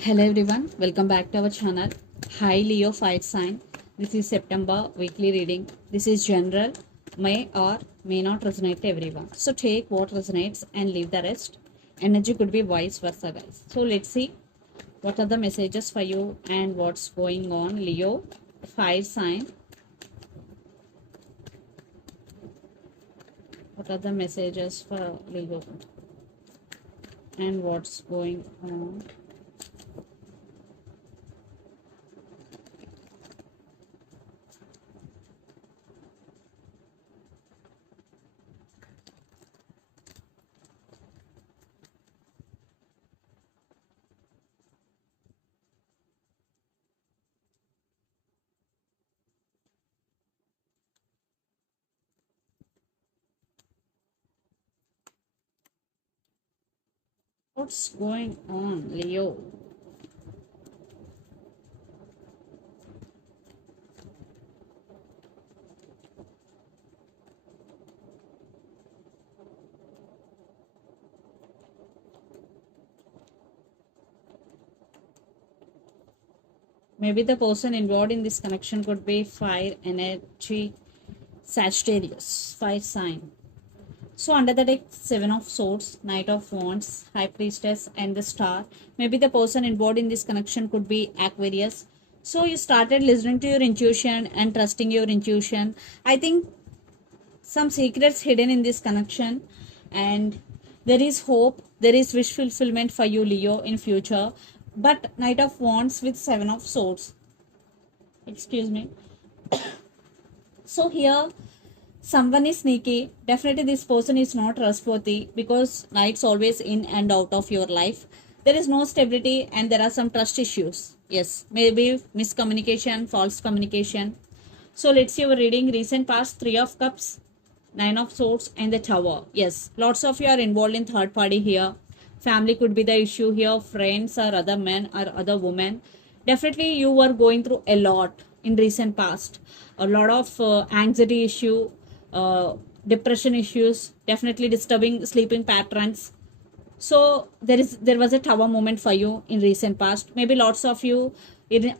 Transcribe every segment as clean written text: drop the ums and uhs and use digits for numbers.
Hello everyone, welcome back to our channel. Hi Leo Fire Sign. This is September weekly reading. This is general, may or may not resonate to everyone. So take what resonates and leave the rest. Energy could be vice versa, guys. So let's see what are the messages for you and what's going on. Leo Fire Sign. What are the messages for Leo and what's going on? What's going on, Leo? Maybe the person involved in this connection could be fire energy, Sagittarius, fire sign. So under the deck, Seven of Swords, Knight of Wands, High Priestess, and the Star. Maybe the person involved in this connection could be Aquarius. So you started listening to your intuition and trusting your intuition. I think some secrets hidden in this connection, and there is hope, there is wish fulfillment for you, Leo, in future. But Knight of Wands with Seven of Swords. Excuse me. So here someone is sneaky. Definitely this person is not trustworthy because Knight's always in and out of your life. There is no stability and there are some trust issues. Yes, maybe miscommunication, false communication. So let's see your reading. Recent past, Three of Cups, Nine of Swords, and the Tower. Yes, lots of you are involved in third party here. Family could be the issue here, friends or other men or other women. Definitely you were going through a lot in recent past. A lot of anxiety issue, uh, depression issues, definitely disturbing sleeping patterns. So there was a tower moment for you in recent past. Maybe lots of you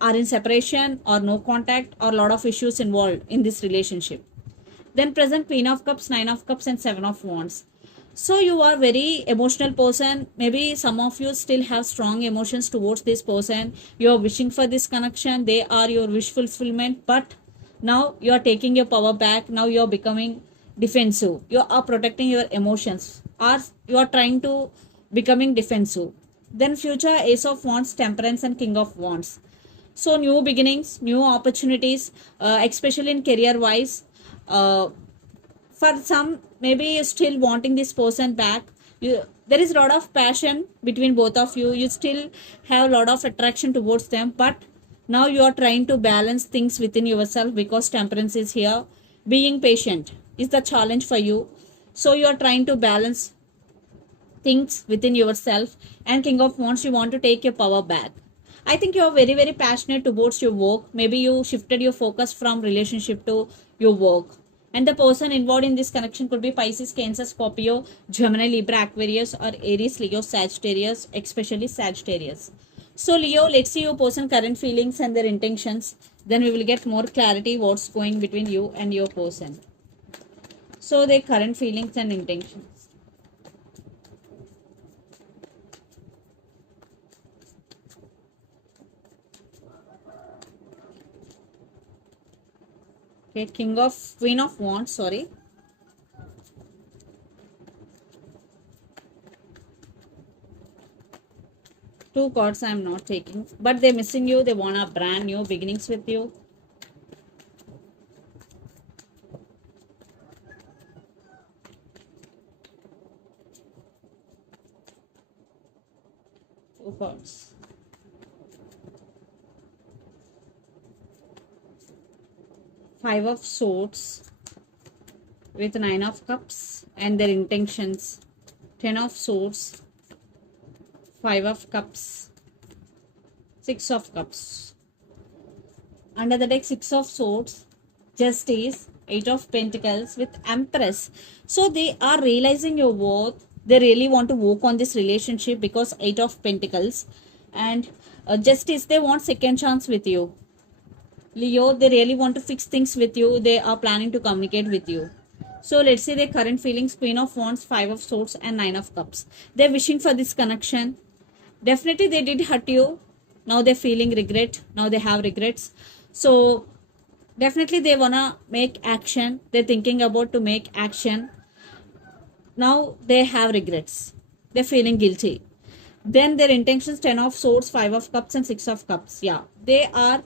are in separation or no contact or a lot of issues involved in this relationship. Then present Queen of Cups, Nine of Cups, and Seven of Wands. So you are very emotional person. Maybe some of you still have strong emotions towards this person. You are wishing for this connection. They are your wish fulfillment. But now you are taking your power back. Now you are becoming defensive. You are protecting your emotions. Or you are trying to becoming defensive. Then future Ace of Wands, Temperance, and King of Wands. So new beginnings, new opportunities, especially in career wise. Uh, for some, maybe you're still wanting this person back. There is a lot of passion between both of you. You still have a lot of attraction towards them, but now you are trying to balance things within yourself because temperance is here. Being patient is the challenge for you. So you are trying to balance things within yourself. And King of Wands, you want to take your power back. I think you are very very passionate towards your work. Maybe you shifted your focus from relationship to your work. And the person involved in this connection could be Pisces, Cancer, Scorpio, Gemini, Libra, Aquarius, or Aries, Leo, Sagittarius, especially Sagittarius. So Leo, let's see your person current feelings and their intentions. Then we will get more clarity what's going between you and your person. So their current feelings and intentions. Okay, Queen of Wands, sorry. Two cards I'm not taking, but they're missing you. They want a brand new beginnings with you. Two cards. Five of Swords with Nine of Cups and their intentions. Ten of Swords, Five of Cups, Six of Cups. Under the deck, Six of Swords, Justice, Eight of Pentacles with Empress. So they are realizing your worth. They really want to work on this relationship because Eight of Pentacles. And justice, they want second chance with you. Leo, they really want to fix things with you. They are planning to communicate with you. So let's see their current feelings. Queen of Wands, Five of Swords, and Nine of Cups. They're wishing for this connection. Definitely they did hurt you. Now they're feeling regret. Now they have regrets. So definitely they wanna make action. They're thinking about to make action. Now they have regrets. They're feeling guilty. Then their intentions: 10 of Swords, 5 of Cups, and 6 of Cups. Yeah, they are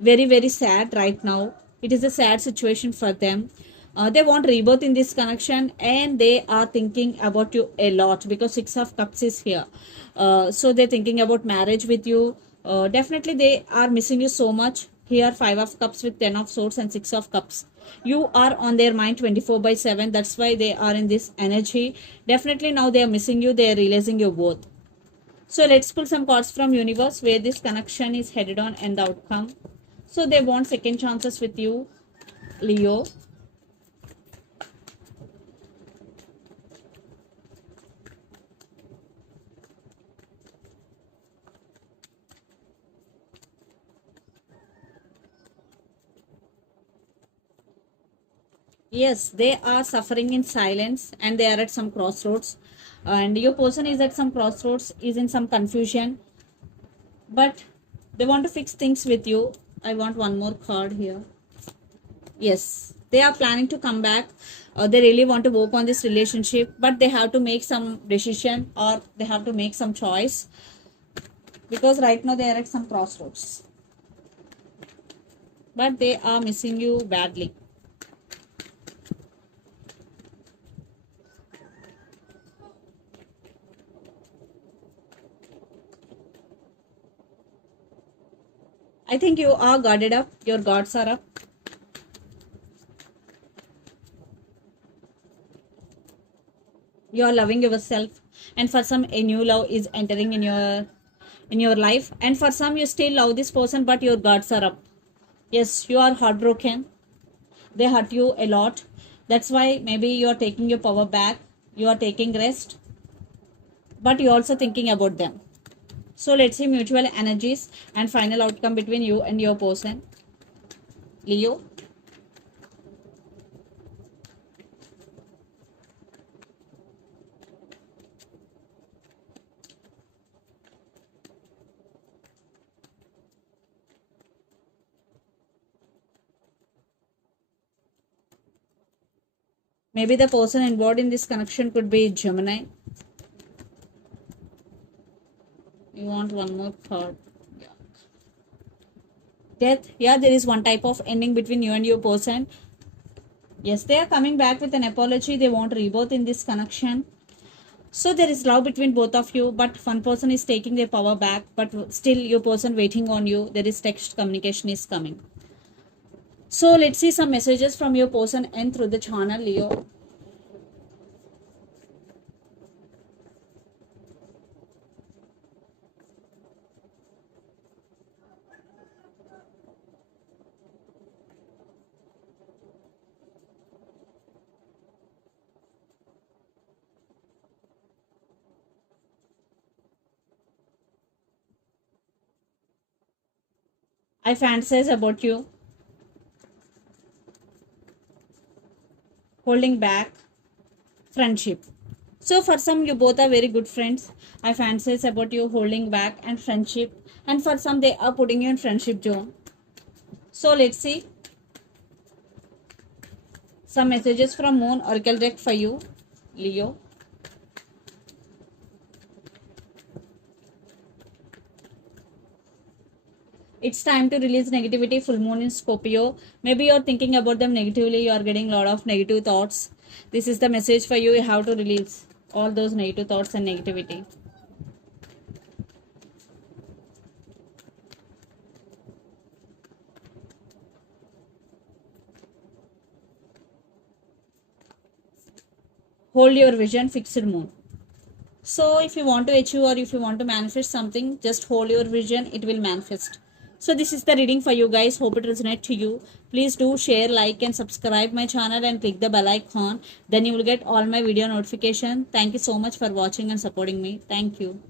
very, very sad right now. It is a sad situation for them. They want rebirth in this connection, and they are thinking about you a lot because 6 of Cups is here. So they're thinking about marriage with you. Definitely they are missing you so much. Here 5 of Cups with 10 of Swords and 6 of Cups. You are on their mind 24/7. That's why they are in this energy. Definitely now they are missing you. They are realizing your worth. So let's pull some cards from universe where this connection is headed on and the outcome. So they want second chances with you, Leo. Yes, they are suffering in silence and they are at some crossroads. And your person is at some crossroads, is in some confusion. But they want to fix things with you. I want one more card here. Yes, they are planning to come back. They really want to work on this relationship, but they have to make some decision or they have to make some choice because right now they are at some crossroads. But they are missing you badly. I think you are guarded up. Your guards are up. You are loving yourself, and for some a new love is entering in your life, and for some you still love this person but your guards are up. Yes, you are heartbroken. They hurt you a lot. That's why maybe you are taking your power back. You are taking rest, but you're also thinking about them. So let's see mutual energies and final outcome between you and your person, Leo. Maybe the person involved in this connection could be Gemini. You want one more card? Yeah. Death. Yeah, there is one type of ending between you and your person. Yes, they are coming back with an apology. They want rebirth in this connection. So there is love between both of you, but one person is taking their power back, but still your person waiting on you. There is text communication is coming. So let's see some messages from your person and through the channel, Leo. I fantasize about you, holding back, friendship. So for some, you both are very good friends. I fantasize about you holding back and friendship. And for some, they are putting you in friendship zone. So let's see some messages from Moon Oracle deck for you, Leo. It's time to release negativity. Full moon in Scorpio. Maybe you're thinking about them negatively. You are getting a lot of negative thoughts. This is the message for you. You have to release all those negative thoughts and negativity. Hold your vision. Fixed moon. So if you want to achieve or if you want to manifest something, just hold your vision. It will manifest. So this is the reading for you guys. Hope it resonates to you. Please do share, like and subscribe my channel and click the bell icon. Then you will get all my video notification. Thank you so much for watching and supporting me. Thank you.